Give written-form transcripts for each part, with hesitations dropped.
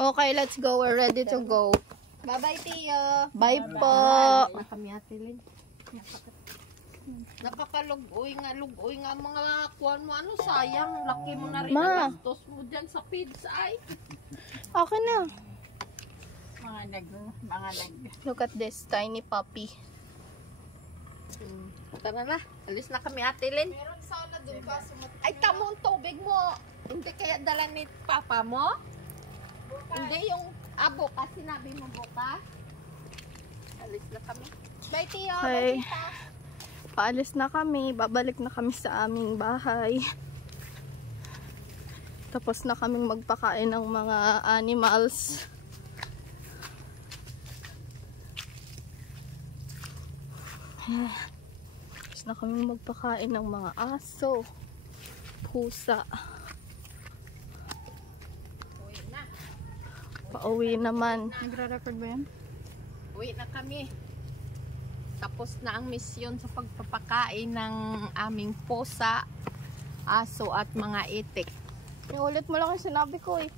Okay, let's go. We're ready to go. Bye-bye, Tiyo. Bye po. Na kami, Ate Lynn. Nakakalugoy nga mga kuwan mo. Ano, sayang. Laki mo na rin Ma. nagastos mo dyan sa pizza ay. Okay na. Mga nag. Look at this tiny puppy. Tara na. Alis na kami, Ate Lynn. Meron sana dun ka. Ay, tamo ang tubig mo. Hindi kaya dala ni Papa mo? Hindi yung bukas. Sinabi mo bukas. Alis na kami. Bye, Tiyo. Okay. Paalis na kami. Babalik na kami sa aming bahay. Tapos na kaming magpakain ng mga animals. Tapos na kaming magpakain ng mga aso, pusa. Uwi na. Pauwi naman. Nagra-record ba yan? Uwi na kami. Tapos na ang misyon sa pagpapakain ng aming pusa, aso at mga itik. Ulit mo lang yung sinabi ko eh.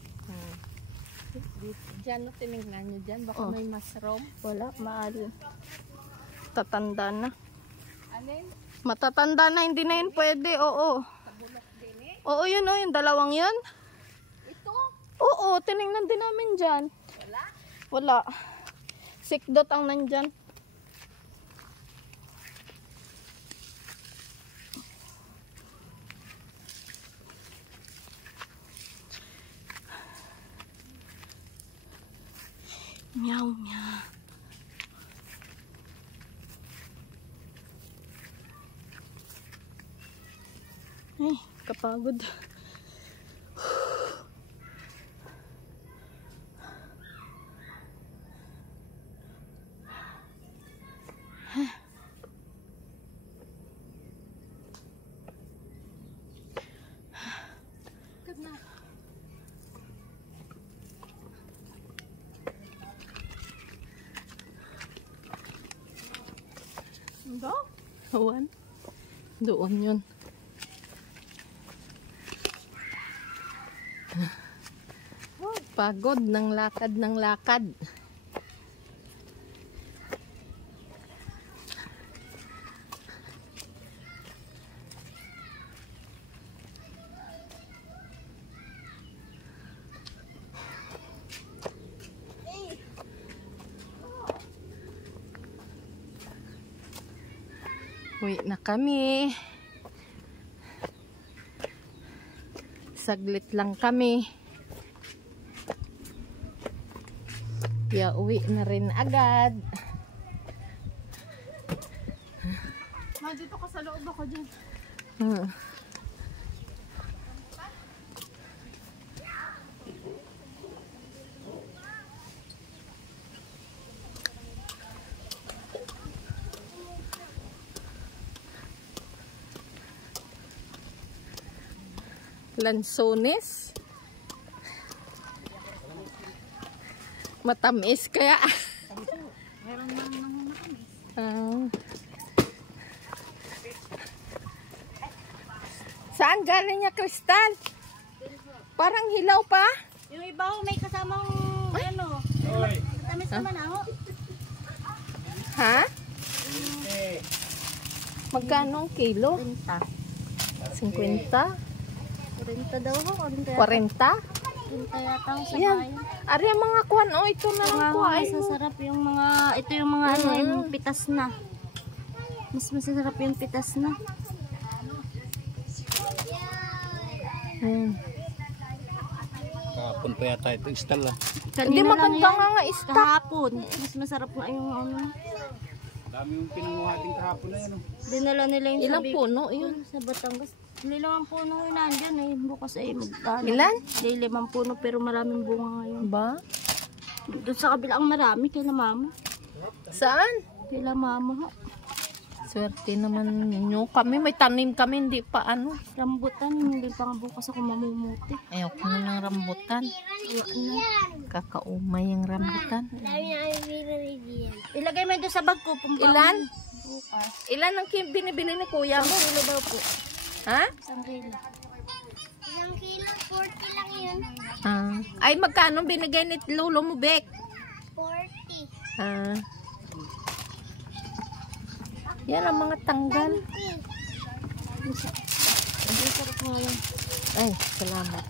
Diyan, no, tinignan nyo dyan. Baka may mushroom. Wala, mahal. Tatanda na. Alin? Matatanda na, hindi na yun pwede, oo. Tabulok din eh. Oo, yun o, yung dalawang yun. Ito? Oo, tinignan din namin dyan. Wala? Wala. Sikdot ang nandyan. Meow, meow. Ay, kapagod. Awan. Doon yun. Pagod ng lakad ng lakad. Uwi na kami. Saglit lang kami. Kaya uwi na rin agad. Ma, dito ka sa loob ako dyan. Lansones. Matamis kaya. Meron nang matamis. Saan galing niya, Kristal? Parang hilaw pa. Yung iba may kasamang ano. Matamis naman ako. Ha? Magkano ang kilo? 50? 40 daw ako. 40? 40 yata ang sa Yan. bayan. Ari ang mga kuwan. Oh, ito na lang kuwan. Mas masarap yung mga, ito yung mga ano, yung pitas na. Mas masarap yung pitas na. Kahapon pa yata ito, istal ah. Hindi maganda nga stock. Kahapon. Mas masarap nga yung ano. Dami yung pinanguha din kahapon na yun. Dinala nila yung Ilang puno yun? sa Batangas. Lilamang puno yun nandyan eh. Bukas ay magkano. Ilan? Lilamang puno pero maraming bunga ngayon. Ba? Doon sa kabila ang marami kila mama. Saan? Kila mama. Swerte naman ninyo. Kami may tanim kami, hindi pa ano. Rambutan, hindi pa nga bukas ako mamumuti. Ayoko na ng rambutan. Kakaumay yung rambutan. Ilagay mo doon sa bag ko. Ilan? Bukas. Ilan ang binibili ni kuya mo? 1 kilo daw po. Ha? 1 kilo. 1 kilo po. 40 lang yun. Ay, magkano binigay ni lolo mo, Bek? 40. Yan ang mga tanggal. Ang sarap nga yan. Ay, salamat.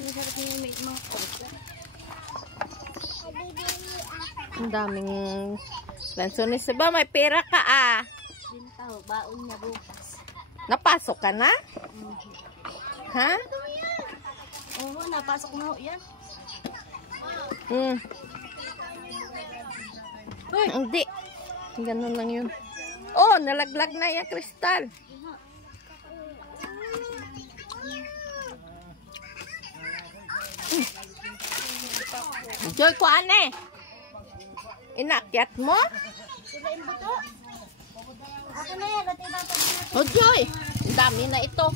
Ang sarap nga yan. May mga korga. Ang daming lansones. Ba, may pera ka Bintaw, baon niya bukas. Napasok ka na? Ha? Oo, napasok na ho yan. Hindi. Ganun lang yun. Oh, nalaglag na yung kristal. Joy, kuhaan eh. Inakyat mo? Sila yung buto. Ako na yan, at itatag natin. Oh, Joy. Ang dami na ito.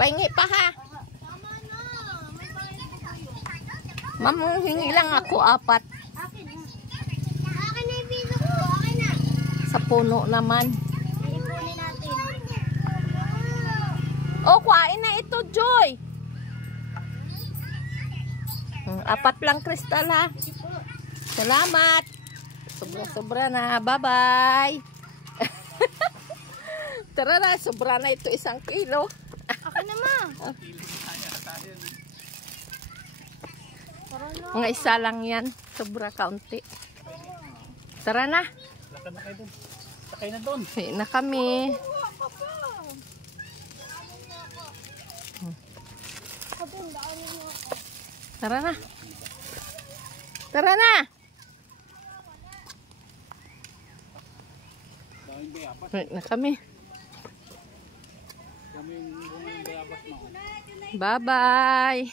Pahingi pa ha. Mamuhingi lang ako 4. Akin na yung pino ko. Akin na. Sa puno naman. Ipunin natin. Oh, kuhain na ito, Joy. 4 lang kristal ha. Salamat. Sobra-sobra na. Bye-bye. Tara na, sobra na ito 1 kilo. Ako na, ma. Mga isa lang yan. Sobra kaunti. Tara na. Lakad na kayo doon. Sakay na doon. Uwi na kami. Tara na. Tara na. Daming bayabas. Uwi na kami. Kami yung bayabas na. Bye-bye.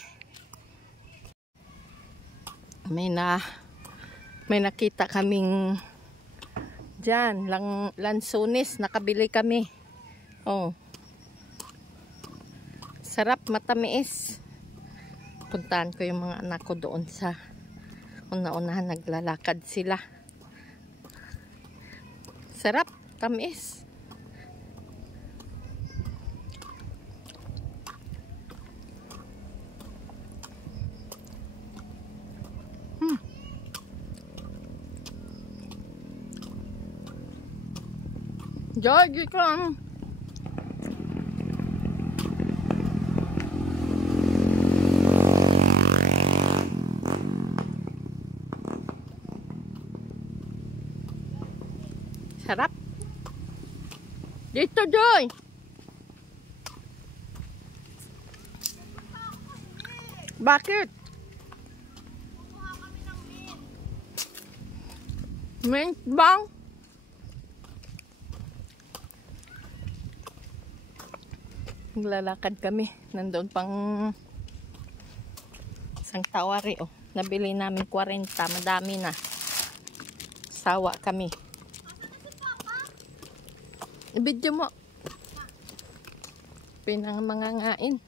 May nakita kaming dyan, lansones, nakabili kami. Oh. Sarap, matamis. Puntahan ko yung mga anak ko doon sa una-unahan, naglalakad sila. Sarap, tamis. George, come. Sarap. Dito, Joy. Bakit? Mint bang? Naglalakad kami. Nandoon pang isang tawari. Oh. Nabili namin 40. Madami na. Sawa kami. I-video mo. Pinang mga ngain.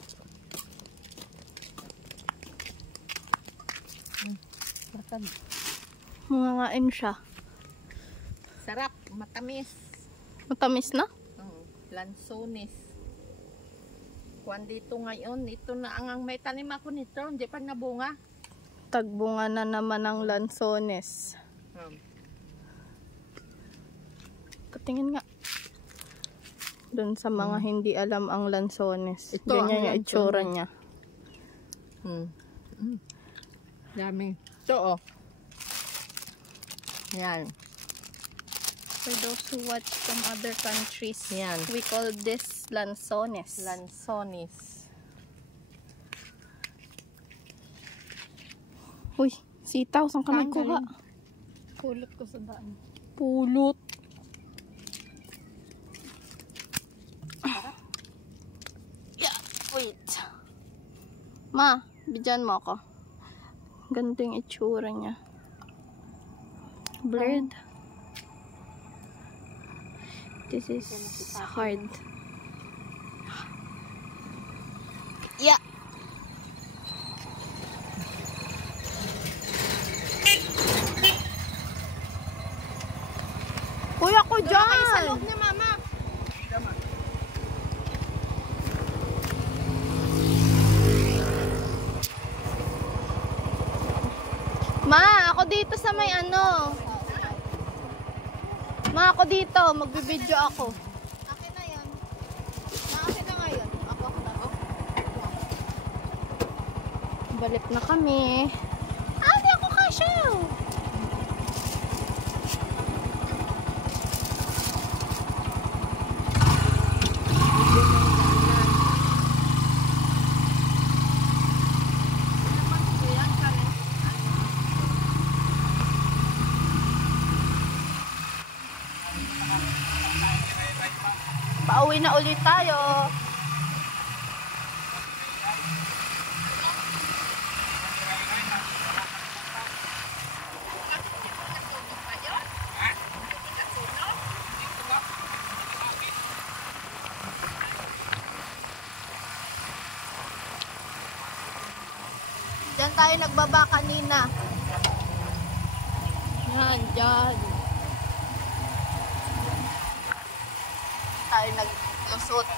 Lakad. Mga ngain siya. Sarap. Matamis. Matamis na? Lansones. Kuwan dito ngayon, ito na ang may tanim ako nito, hindi pa nabunga. Tagbunga na naman ang lansones. Patingin nga. Doon sa mga hindi alam ang lansones. Ito Ganyan ang yung itsura lansones. niya. Dami. Ito oh. Yan. For those who watch from other countries, Yan. we call this lansones. Lansones. Uy, sitaw. Saan ka Saan nagkuha? galing? Pulot ko sa daan. Pulot. Yeah, wait. Ma, bigyan mo ako. Ganito yung itsura niya. Blurred. This is hard. Yeah. Kuya ko dyan! Kayo sa loob na, mama. Ma, ako dito sa may ano. Ma, ako dito. Magbibideo ako. Akin na yan. Akin na ngayon. Ako na. Balik na kami. Ah, di ako kasya. Pauwi na ulit tayo. Diyan tayo nagbaba kanina. Yan, dyan. Tayo naglusot.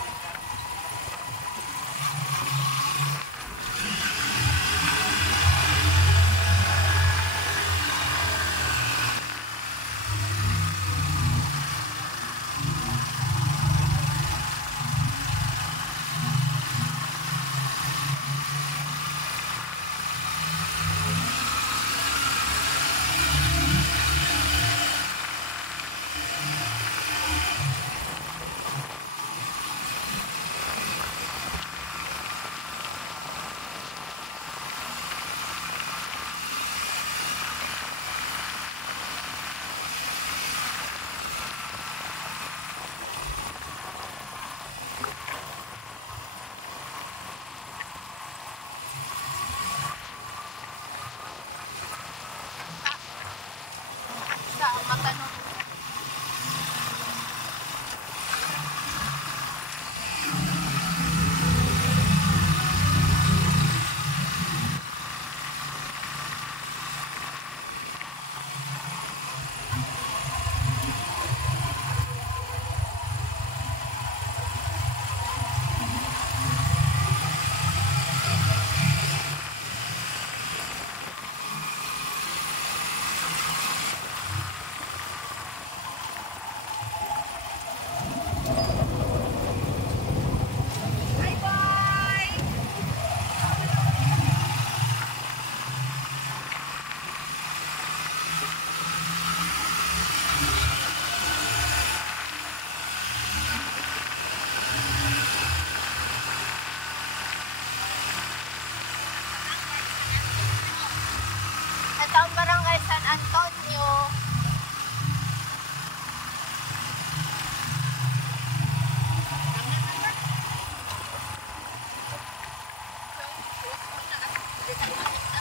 Matanong. Ito ang Barangay San Antonio. So,